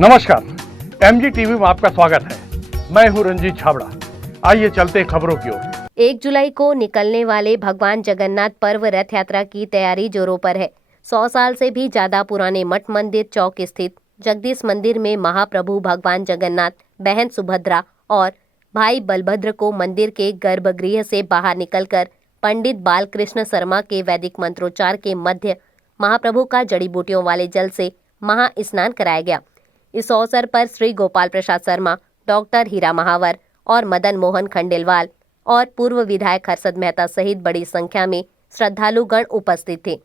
नमस्कार, MG TV में आपका स्वागत है। मैं हूं रंजीत छाबड़ा। आइए चलते हैं खबरों की ओर। 1 जुलाई को निकलने वाले भगवान जगन्नाथ पर्व रथ यात्रा की तैयारी जोरों पर है। 100 साल से भी ज्यादा पुराने मठ मंदिर चौक स्थित जगदीश मंदिर में महाप्रभु भगवान जगन्नाथ, बहन सुभद्रा और भाई बलभद्र को मंदिर के गर्भगृह से बाहर निकलकर पंडित बालकृष्ण शर्मा के वैदिक मंत्रोच्चार के मध्य महाप्रभु का जड़ी बूटियों वाले जल से महा स्नान कराया गया। इस अवसर पर श्री गोपाल प्रसाद शर्मा, डॉक्टर हीरा महावर और मदन मोहन खंडेलवाल और पूर्व विधायक हर्षद मेहता सहित बड़ी संख्या में श्रद्धालुगण उपस्थित थे।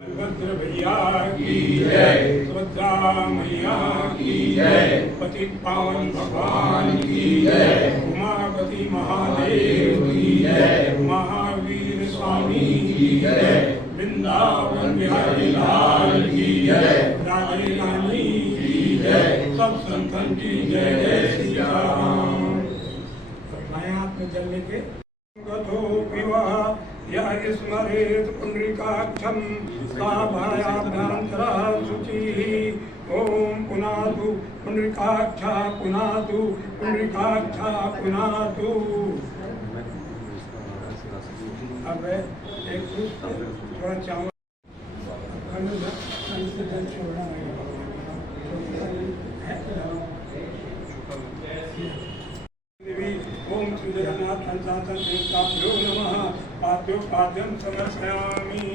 बलभद्र भैया की जय, सुभद्रा मैया की जय, पतित पावन भगवान की जय, उमापति महादेव की जय, महावीर स्वामी की जय, वृंदावन बिहारी लाल की जय, राधे रानी की जय, सब संतन की जय। जय श्री राम। हाथ में जल लेके यह स्मरेत पुंडरीकाक्षं स्थापयाभ्यन्तरा शुचिः। ओम पुनातु पुंडरीकाक्षा पुनातु पुंडरीकाक्षा पुनातु। अब एक थोड़ा चावल ओम श्री जगन्नाथ पंचाशत देवताभ्यो नमः। पाद्यो पाद्यम समर्पयामि।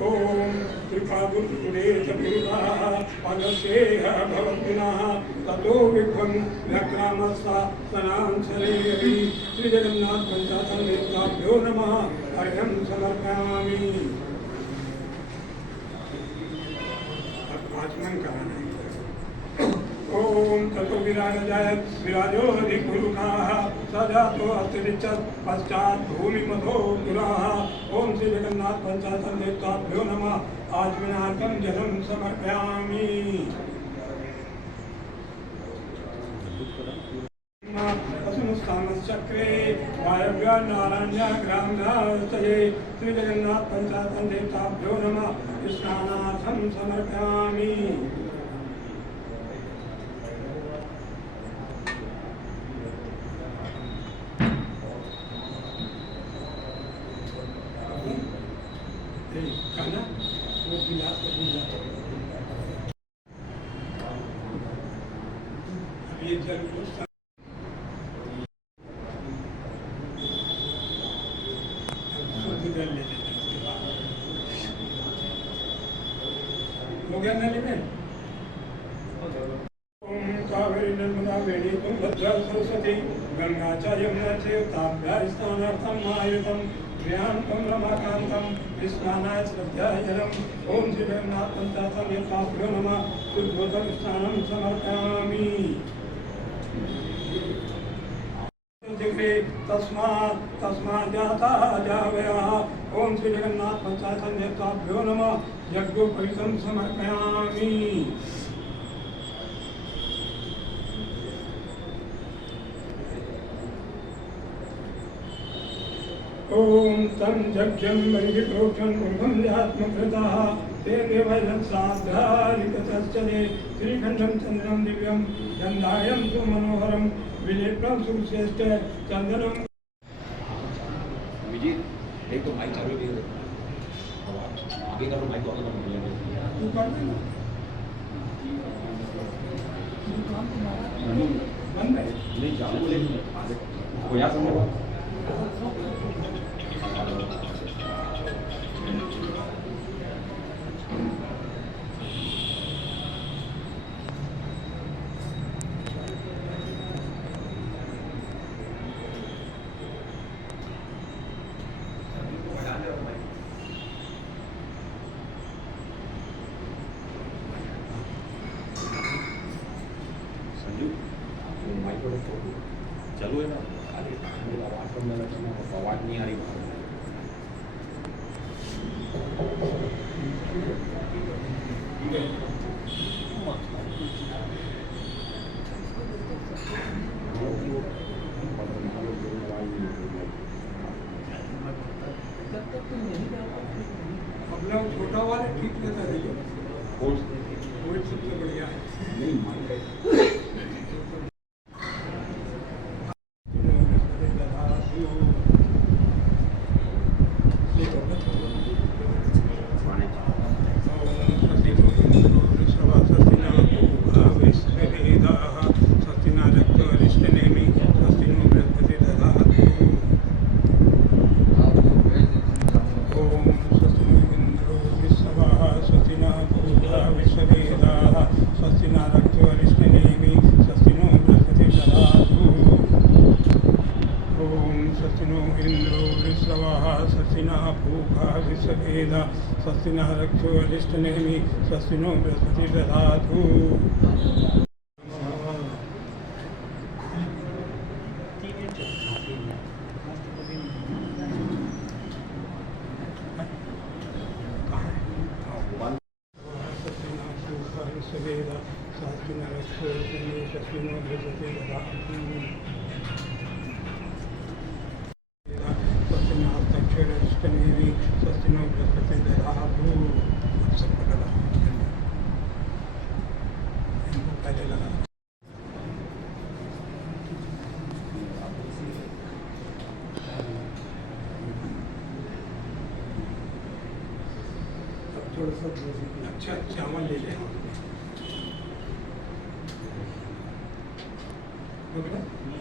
ओम त्रिपादुर्गुणेशपूर्वाः पदसेह भवद्विनः ततो विघ्नं व्यक्रामस्सा सनांसनेयति। श्री जगन्नाथ पंचाशत देवताभ्यो नमः। अर्घ्यं समर्पयामि। आचमन कराना है। ओम ततो विराजयत् विराजोऽधिकुरुकाः सजातो अस्तिरिच्छत् पश्चात् भूमिमथो पुराः। ओम श्री जगन्नाथ पंचाशत देवताभ्यो नमः। आचमनार्थं जलं समर्पयामि। चक्रे वायव्या नारायण्या ग्राम्यास्तये श्री जगन्नाथ पंचाशत देवताभ्यो नमः। स्नानार्थं समर्पयामि। खाना वो गिलास ये जल हो गया नली में। ओम कावेरी नर्मदा वेणी तुंगभद्रा सरस्वती गंगा च यमुना च ताभ्यां स्नानार्थं आयुतं प्रियांतं रमाकान्तं स्नानाय श्रद्धाजलम्। ओम श्री जगन्नाथ पंचाशत देवताभ्यो नमः। शुद्धोदक स्नानं समर्पयामि। तस्मात् जाता जावयः। ओम श्री जगन्नाथ पंचाशत देवताभ्यो नमः। यज्ञोपवीतं समर्पयामि। ओम तं यज्ञं वैदिप्रोक्षं ऊर्ध्वं ध्यात्मकृतः तेन वैदं साधारिकतश्चने श्रीखण्डं चन्द्रं दिव्यं गन्धायं सुमनोहरं विलेप्लम सुश्रेष्ठ चंदनम। विजीत एक तो माइक चालू नहीं है, आगे का तो माइक ऑन कर दिया तू कर देना बंद है नहीं चालू नहीं आगे को याद समझो चालू है ना आवाज करने लगना आवाज नहीं आ रही बाहर अपना छोटा वाला ठीक लेता रहिए फोर्स वही सबसे बढ़िया है नहीं माइक स्वस्ति न रक्षो अरिष्टनेमि स्वस्ति नो बृहस्पति ददातु। स्वस्ति न रक्षो अरिष्टनेमि स्वस्ति नो बृहस्पति ददातु। स्वस्ति स्वस्ति नो बृहस्पति ददातु। सब लगा इनको पहले लगा अब थोड़ा सा अच्छा चावल ले लें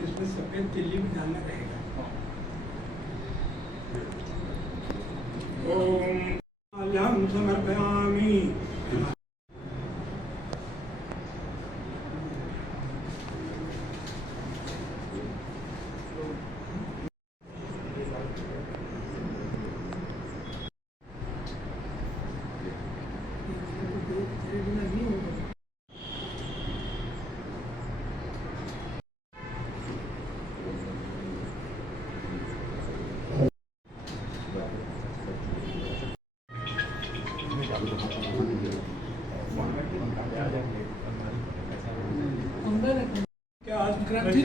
इसमें सफेद चिल्ली भी डालना रहेगा। ओम समर्पयामि। ग्रंथि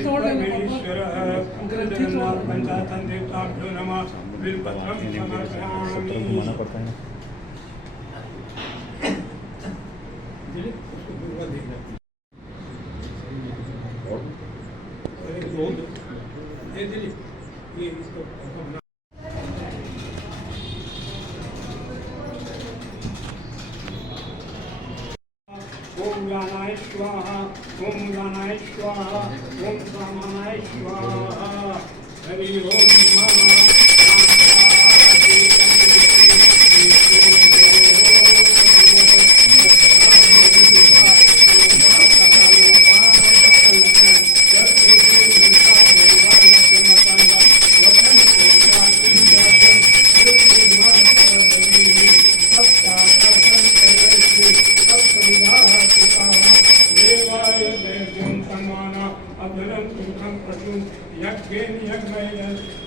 जगन्नाथ पंचायतन देवताभ्यो नमः। बिल्वपत्रं समर्पयामि। ये इसको ओम ज्ञानाय स्वाहा ओम ज्ञानाय स्वाहा ओम सामानाय स्वाहा। हरि ओम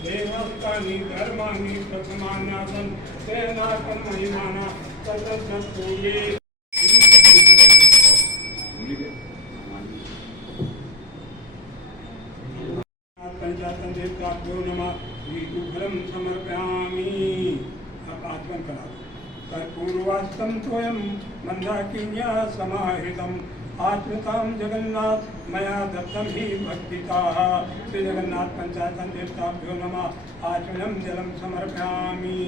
देवस्तानि धर्माणि प्रथमान्यासन् तेनाकं महिमाना ततस्तूये। पंचायतन देवताभ्यो नमः। ऋतुफलं समर्पयामि। अब आत्मन करा कर्पूर्वास्तं त्वयं मन्दाकिन्या समाहितं आत्मतां जगन्नाथ मया दत्तं हि भक्तिता श्री जगन्नाथ पंचायत देवताभ्यो नमः आचमनं जलं समर्पयामि।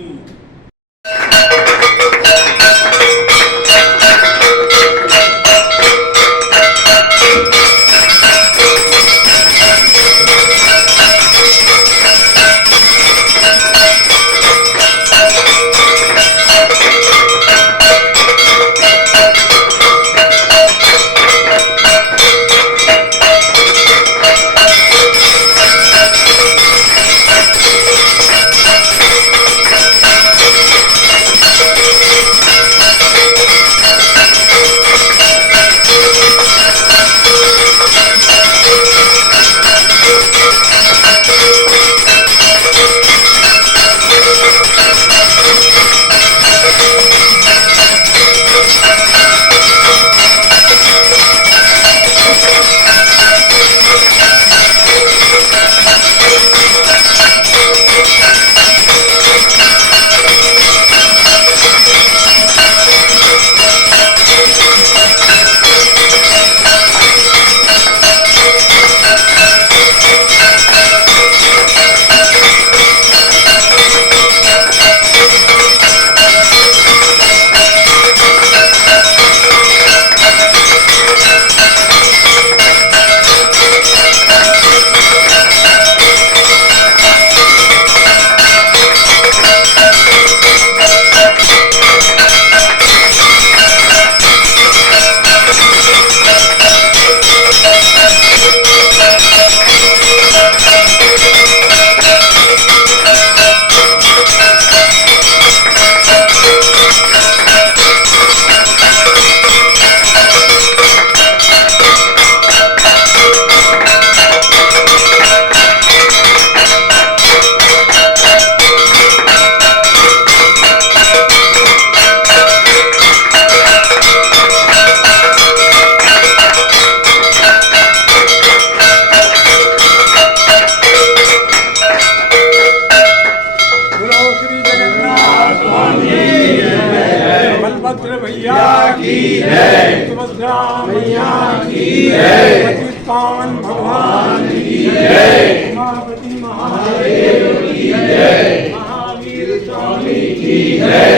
सुभद्रा मैया की जय, पतित पावन भगवान की जय, उमापति महादेव की जय, महावीर स्वामी की जय,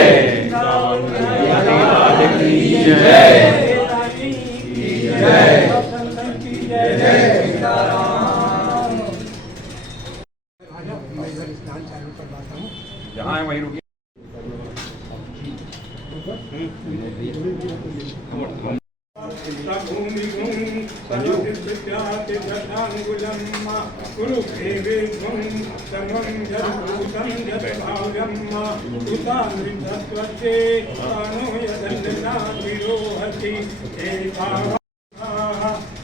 वृंदावन की जय, रानी की जय, संतन की जय, जय सीताराम। मैं इधर स्नान चालू करवाता हूँ, जहाँ है वहीं रुकिए।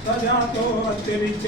सजातो अतिरिक्त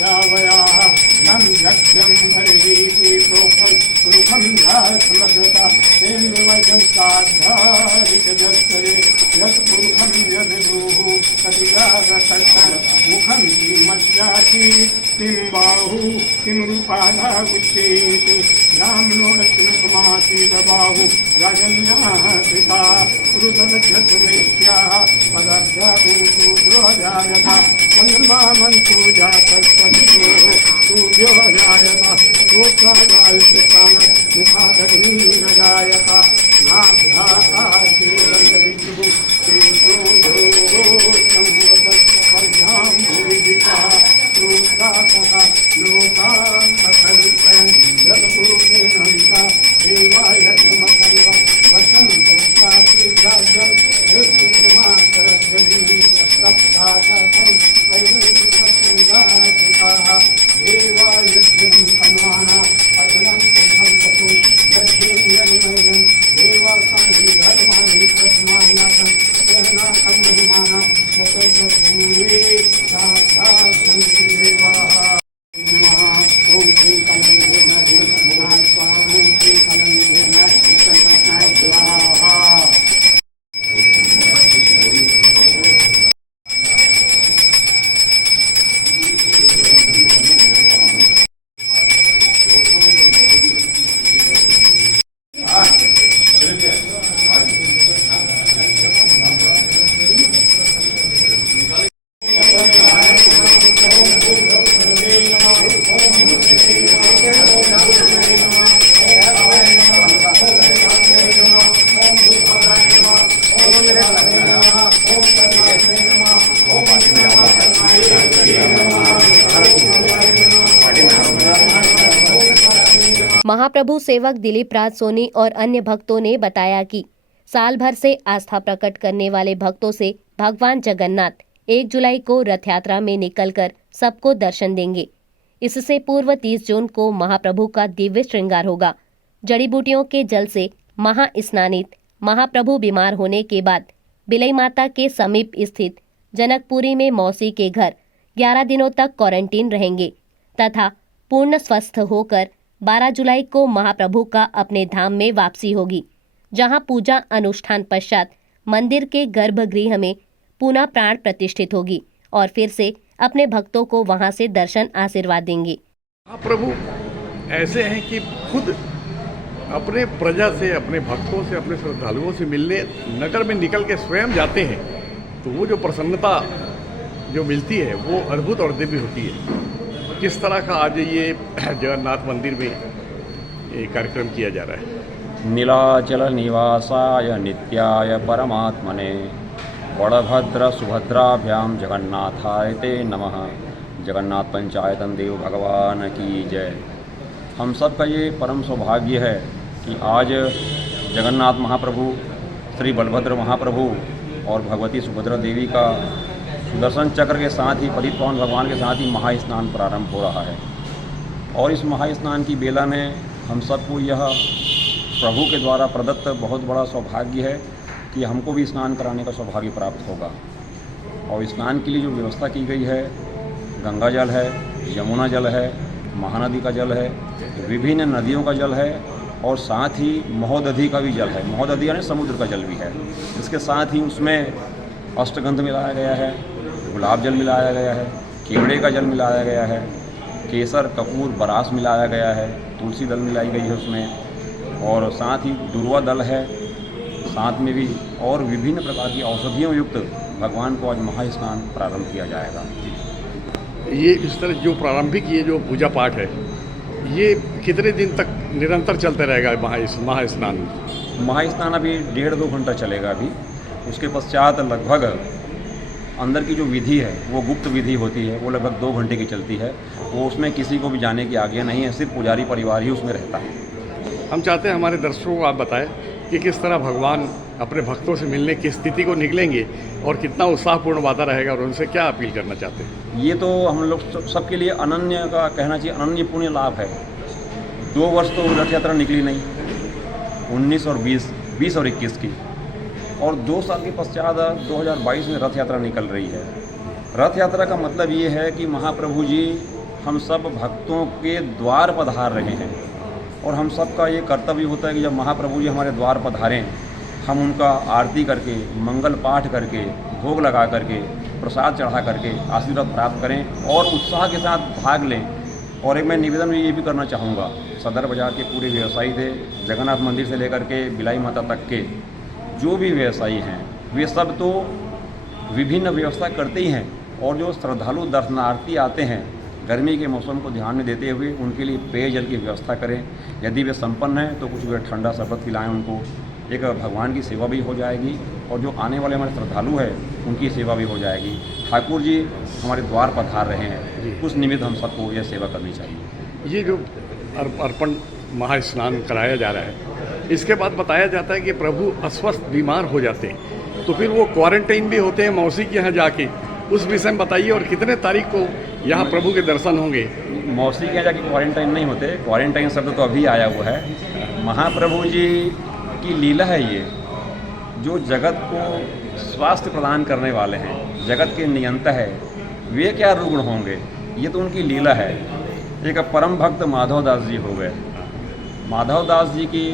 श्रावया तं यज्ञं हरिः प्रोखं समग्रता तेन वचन साधारितजस्तरे यत् पुरुखं यदुः कतिजागतः मुखं किमस्यासि किं बाहु किं रूपाधा उच्येते रामनोरत्नकुमासी दबाहु राजन्याः पिता रुदरक्षत्वेश्याः पदार्थातु शूद्रो जायता चन्द्रमामन्तु जातस्ततो सूर्यो जायता रोक्षागायुष्यकान मुखादग्निर्न जायता नाभ्याकाशीरविद्युः श्रीशोधोत्तमवदत्सपर्धां भुविदिता लोकातः लोकाकल्पयन् यत्पुरुषेण हिता देवाय किमसर्व वसन्तु प्राप्तिराजन् हृत्विमाकरद्भिः सप्ताशतं वैदिकसंगातिकाः देवायुध्यं तन्वाना अदनन्तु सम्पतु यज्ञेयनुमैनं देवासानि धर्माणि तस्मान्नाथं सहनाकं महिमाना स्वतन्त्रभूये साक्षात् सन्ति देवाः नमः ॐ श्री कलनिधे नमः स्वाहा ॐ श्री कलनिधे नमः संतताय स्वाहा महाप्रभु सेवक दिलीप राज सोनी और अन्य भक्तों ने बताया कि साल भर से आस्था प्रकट करने वाले भक्तों से भगवान जगन्नाथ 1 जुलाई को रथ यात्रा में निकलकर सबको दर्शन देंगे। इससे पूर्व 30 जून को महाप्रभु का दिव्य श्रृंगार होगा। जड़ी बूटियों के जल से महास्नानित महाप्रभु बीमार होने के बाद बिलई माता के समीप स्थित जनकपुरी में मौसी के घर 11 दिनों तक क्वारंटीन रहेंगे तथा पूर्ण स्वस्थ होकर 12 जुलाई को महाप्रभु का अपने धाम में वापसी होगी, जहां पूजा अनुष्ठान पश्चात मंदिर के गर्भगृह में पुनः प्राण प्रतिष्ठित होगी और फिर से अपने भक्तों को वहां से दर्शन आशीर्वाद देंगे। प्रभु ऐसे हैं कि खुद अपने प्रजा से, अपने भक्तों से, अपने श्रद्धालुओं से मिलने नगर में निकल के स्वयं जाते हैं, तो वो जो प्रसन्नता जो मिलती है वो अद्भुत और दिव्य होती है। किस तरह का आज ये जगन्नाथ मंदिर में ये कार्यक्रम किया जा रहा है? नीलाचल निवासाय नित्याय परमात्मने बड़भद्र सुभद्राभ्याम जगन्नाथाय ते नमः। जगन्नाथ पंचायतन देव भगवान की जय। हम सब का ये परम सौभाग्य है कि आज जगन्नाथ महाप्रभु, श्री बलभद्र महाप्रभु और भगवती सुभद्रा देवी का सुदर्शन चक्र के साथ ही पतित पावन भगवान के साथ ही महास्नान प्रारंभ हो रहा है। और इस महास्नान की बेला में हम सबको यह प्रभु के द्वारा प्रदत्त बहुत बड़ा सौभाग्य है कि हमको भी स्नान कराने का सौभाग्य प्राप्त होगा। और स्नान के लिए जो व्यवस्था की गई है, गंगा जल है, यमुना जल है, महानदी का जल है, विभिन्न नदियों का जल है और साथ ही महोदधि का भी जल है। महोदधि यानी समुद्र का जल भी है। इसके साथ ही उसमें अष्टगंध मिलाया गया है, गुलाब जल मिलाया गया है, केवड़े का जल मिलाया गया है, केसर कपूर बरास मिलाया गया है, तुलसी दल मिलाई गई है उसमें, और साथ ही दुर्वा दल है साथ में भी, और विभिन्न प्रकार की औषधियों युक्त भगवान को आज महास्नान प्रारंभ किया जाएगा। ये इस तरह जो प्रारंभिक ये जो पूजा पाठ है, ये कितने दिन तक निरंतर चलता रहेगा महास्नान? महास्नान अभी 1.5-2 घंटा चलेगा अभी। उसके पश्चात लगभग अंदर की जो विधि है वो गुप्त विधि होती है, वो लगभग 2 घंटे की चलती है। वो उसमें किसी को भी जाने की आज्ञा नहीं है, सिर्फ पुजारी परिवार ही उसमें रहता है। हम चाहते हैं हमारे दर्शकों को आप बताएं कि किस तरह भगवान अपने भक्तों से मिलने की स्थिति को निकलेंगे और कितना उत्साहपूर्ण वाता रहेगा और उनसे क्या अपील करना चाहते हैं? ये तो हम लोग सबके लिए अनन्य का कहना चाहिए, अनन्य पुण्य लाभ है। 2 वर्ष तो रथ यात्रा निकली नहीं, 19 और 20 और 21 की, और 2 साल के पश्चात 2022 में रथ यात्रा निकल रही है। रथ यात्रा का मतलब ये है कि महाप्रभु जी हम सब भक्तों के द्वार पधार रहे हैं और हम सबका ये कर्तव्य होता है कि जब महाप्रभु जी हमारे द्वार पधारें हम उनका आरती करके, मंगल पाठ करके, भोग लगा करके, प्रसाद चढ़ा करके आशीर्वाद प्राप्त करें और उत्साह के साथ भाग लें। और एक मैं निवेदन ये भी करना चाहूँगा, सदर बाज़ार के पूरे व्यवसायी थे, जगन्नाथ मंदिर से लेकर के बिलाई माता तक के जो भी व्यवसायी हैं वे सब तो विभिन्न व्यवस्था करते ही हैं और जो श्रद्धालु दर्शनार्थी आते हैं गर्मी के मौसम को ध्यान में देते हुए उनके लिए पेयजल की व्यवस्था करें। यदि वे संपन्न हैं तो कुछ वे ठंडा शरबत पिलाएं उनको, एक भगवान की सेवा भी हो जाएगी और जो आने वाले हमारे श्रद्धालु हैं उनकी सेवा भी हो जाएगी। ठाकुर जी हमारे द्वार पधार रहे हैं, उस निमित्त हम सबको यह सेवा करनी चाहिए। ये जो अर्पण महास्नान कराया जा रहा है, इसके बाद बताया जाता है कि प्रभु अस्वस्थ बीमार हो जाते हैं तो फिर वो क्वारंटाइन भी होते हैं मौसी के यहाँ जाके, उस विषय में बताइए। और कितने तारीख को यहाँ प्रभु के दर्शन होंगे? मौसी के यहाँ जाके क्वारंटाइन नहीं होते, क्वारंटाइन शब्द तो अभी आया हुआ है। महाप्रभु जी की लीला है ये, जो जगत को स्वास्थ्य प्रदान करने वाले हैं, जगत के नियंता है, वे क्या रुग्ण होंगे, ये तो उनकी लीला है। एक परम भक्त माधव दास जी हो गए। माधव दास जी की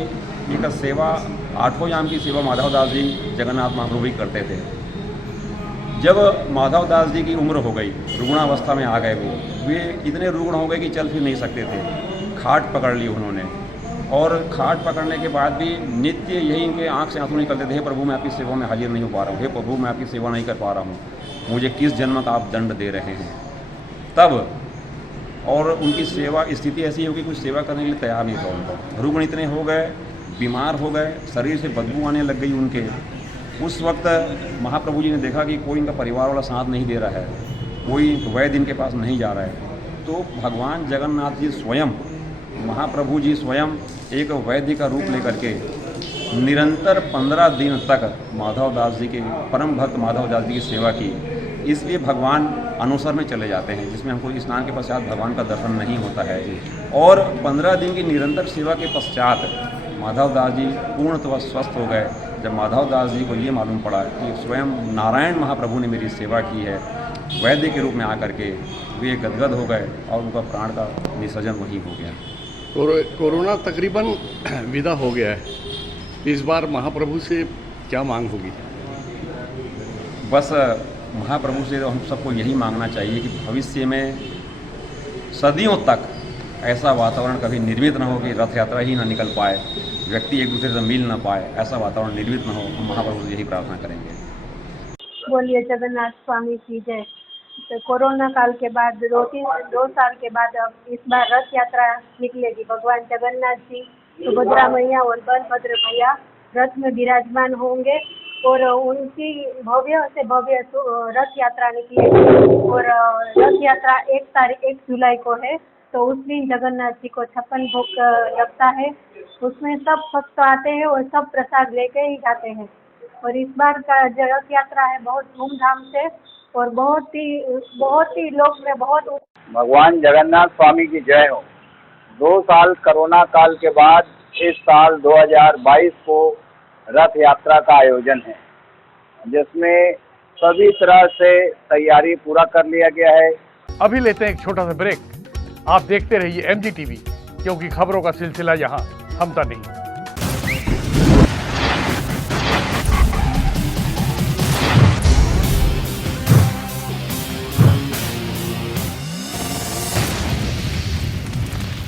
एक सेवा, 8 याम की सेवा माधव दास जी जगन्नाथ महाप्रभु ही करते थे। जब माधव दास जी की उम्र हो गई, रुग्णावस्था में आ गए, वे इतने रुग्ण हो गए कि चल फिर नहीं सकते थे, खाट पकड़ ली उन्होंने। और खाट पकड़ने के बाद भी नित्य यही इनके आंख से आंसू निकलते थे, हे प्रभु मैं आपकी सेवा में हाजिर नहीं हो पा रहा हूँ, हे प्रभु मैं आपकी सेवा नहीं कर पा रहा हूँ, मुझे किस जन्म का आप दंड दे रहे हैं। तब और उनकी सेवा स्थिति ऐसी हो कि कुछ सेवा करने के लिए तैयार नहीं था उनको, रुग्ण इतने हो गए, बीमार हो गए, शरीर से बदबू आने लग गई उनके। उस वक्त महाप्रभु जी ने देखा कि कोई इनका परिवार वाला साथ नहीं दे रहा है, कोई वैद्य इनके पास नहीं जा रहा है, तो भगवान जगन्नाथ जी स्वयं, महाप्रभु जी स्वयं एक वैद्य का रूप लेकर के निरंतर 15 दिन तक माधव दास जी के, परम भक्त माधव दास जी की सेवा की। इसलिए भगवान अनुसर में चले जाते हैं, जिसमें हमको स्नान के पश्चात भगवान का दर्शन नहीं होता है। और 15 दिन की निरंतर सेवा के पश्चात माधव दास जी पूर्णतः स्वस्थ हो गए। जब माधव दास जी को ये मालूम पड़ा कि स्वयं नारायण महाप्रभु ने मेरी सेवा की है, वैद्य के रूप में आकर के वे गदगद हो गए और उनका प्राण का विसर्जन वहीं हो गया। कोरोना तकरीबन विदा हो गया है, इस बार महाप्रभु से क्या मांग होगी? बस महाप्रभु से हम सबको यही मांगना चाहिए कि भविष्य में सदियों तक ऐसा वातावरण कभी निर्मित न हो कि रथ यात्रा ही ना निकल पाए, व्यक्ति एक दूसरे से मिल ना पाए, ऐसा वातावरण निर्मित न हो। हम महाप्रभु से यही प्रार्थना करेंगे। बोलिए जगन्नाथ स्वामी की जय। तो कोरोना काल के बाद 2 साल के बाद अब इस बार रथ यात्रा निकलेगी। भगवान जगन्नाथ जी, सुभद्रा मैया और बलभद्र भैया रथ में विराजमान होंगे और उनकी भव्य से भव्य रथ यात्रा निकलेगी। और रथ यात्रा 1 जुलाई को है, तो उस दिन जगन्नाथ जी को 56 भोग लगता है। उसमें सब भक्त आते हैं और सब प्रसाद लेके ही जाते हैं। और इस बार का रथ यात्रा है बहुत धूमधाम से और बहुत ही लोग में बहुत। भगवान जगन्नाथ स्वामी की जय हो। 2 साल कोरोना काल के बाद इस साल 2022 को रथ यात्रा का आयोजन है, जिसमें सभी तरह से तैयारी पूरा कर लिया गया है। अभी लेते हैं एक छोटा सा ब्रेक। आप देखते रहिए MG TV, क्योंकि खबरों का सिलसिला यहाँ थमता नहीं।